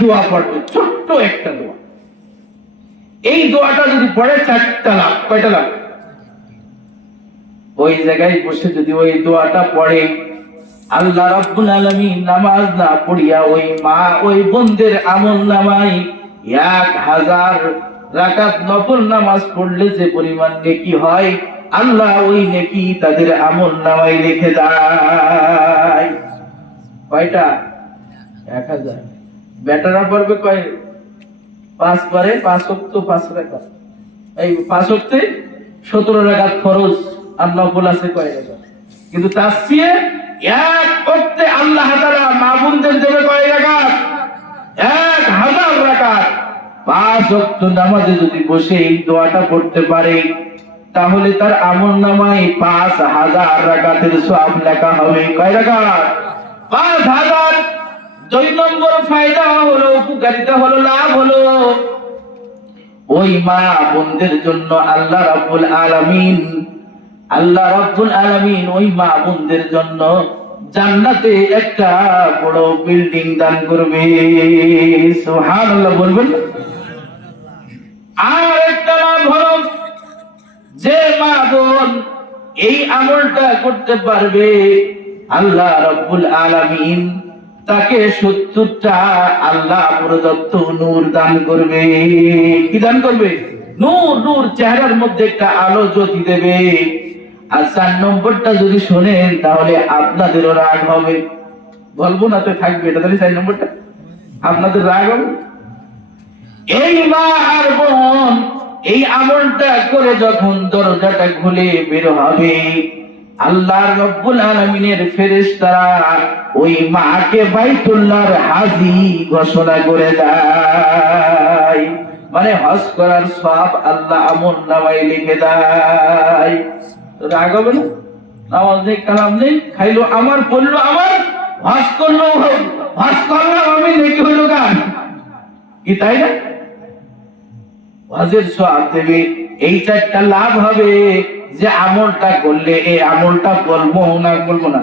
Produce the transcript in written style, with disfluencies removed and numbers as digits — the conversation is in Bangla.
দোয়া পড়বে, ছোট্ট একটা দোয়া। এই দোয়াটা যদি পড়ে 4টা লাভ। কয়টা লাভ? ওই জায়গায় বসে যদি ওই দোয়াটা পড়ে, আল্লাহ রাব্বুল আলামিন নামাজ না পড়িয়া ওই মা ওই বোনদের আমলনামায় 1000 রাকাত নফল নামাজ পড়লে যে পরিমাণ নেকি হয়, আল্লাহ ওই নেকি তাদের আমলনামায় লিখে দেয়। কয়টা? 1000। বেটারা পড়বে কয়? 5 করে 5 ওয়াক্ত 5 রাকাত। এই 5 ওয়াক্তে 17 রাকাত ফরজ, আর নফল আছে কয় রাকাত? কিন্তু তার চেয়ে এক ওয়াক্তে আল্লাহ তাআলা মা বোনদের দেবে কয় রাকাত? 1000 রাকাত। 5 ওয়াক্ত নামাজে যদি বসে এই দোয়াটা পড়তে পারে, তাহলে তার আমলনামায় 5000 রাকাতের সওয়াব লেখা হবে। কয় রাকাত? 5000। 2 নম্বর ফায়দা হলো, উপকারিতা হলো, লাভ হলো, ওই মা বোনদের জন্য আল্লাহ রাব্বুল আলামিন ওই মা বোনদের জন্য জান্নাতে একটা বড় বিল্ডিং দান করবে। সুবহানাল্লাহ বলবেন। আর একটা লাভ হলো, যে মা বোন এই আমলটা করতে পারবে, আল্লাহ রাব্বুল আলামিন তাকে 70টা আল্লাহ প্রদত্ত নূর দান করবে। কি দান করবে? নূর। নূর, চেহারার মধ্যে একটা আলো জ্যোতি দেবে। আর 4 নম্বরটা যদি শোনেন, তাহলে আপনাদেরও রাগ হবে। বলবো না তো থাকবে, এটা তাহলে 4 নম্বরটা আপনাদের রাগ হবে। এই মা আর বোন এই আমলটা করে যখন দরজাটা খুলে বের হবে, আল্লাহ রাব্বুল আলামিনের ফেরেশতারা ওই মাকে বাইতুল্লাহর হাজী ঘোষণা করে দেয়। মানে হজ করার সওয়াব আল্লাহ আমলনামায় লিখে দেয়। রাগ হবে না? নামাজ নেই, কালাম নেই, খাইলো আমার, পড়লো আমার, হজ করলো, হজ করলাম আমি, নেকি হইল গান। কি তাই না? হজের সওয়াব দেবে। এইটা একটা লাভ হবে যে আমলটা করলে, এই আমলটা বলবো না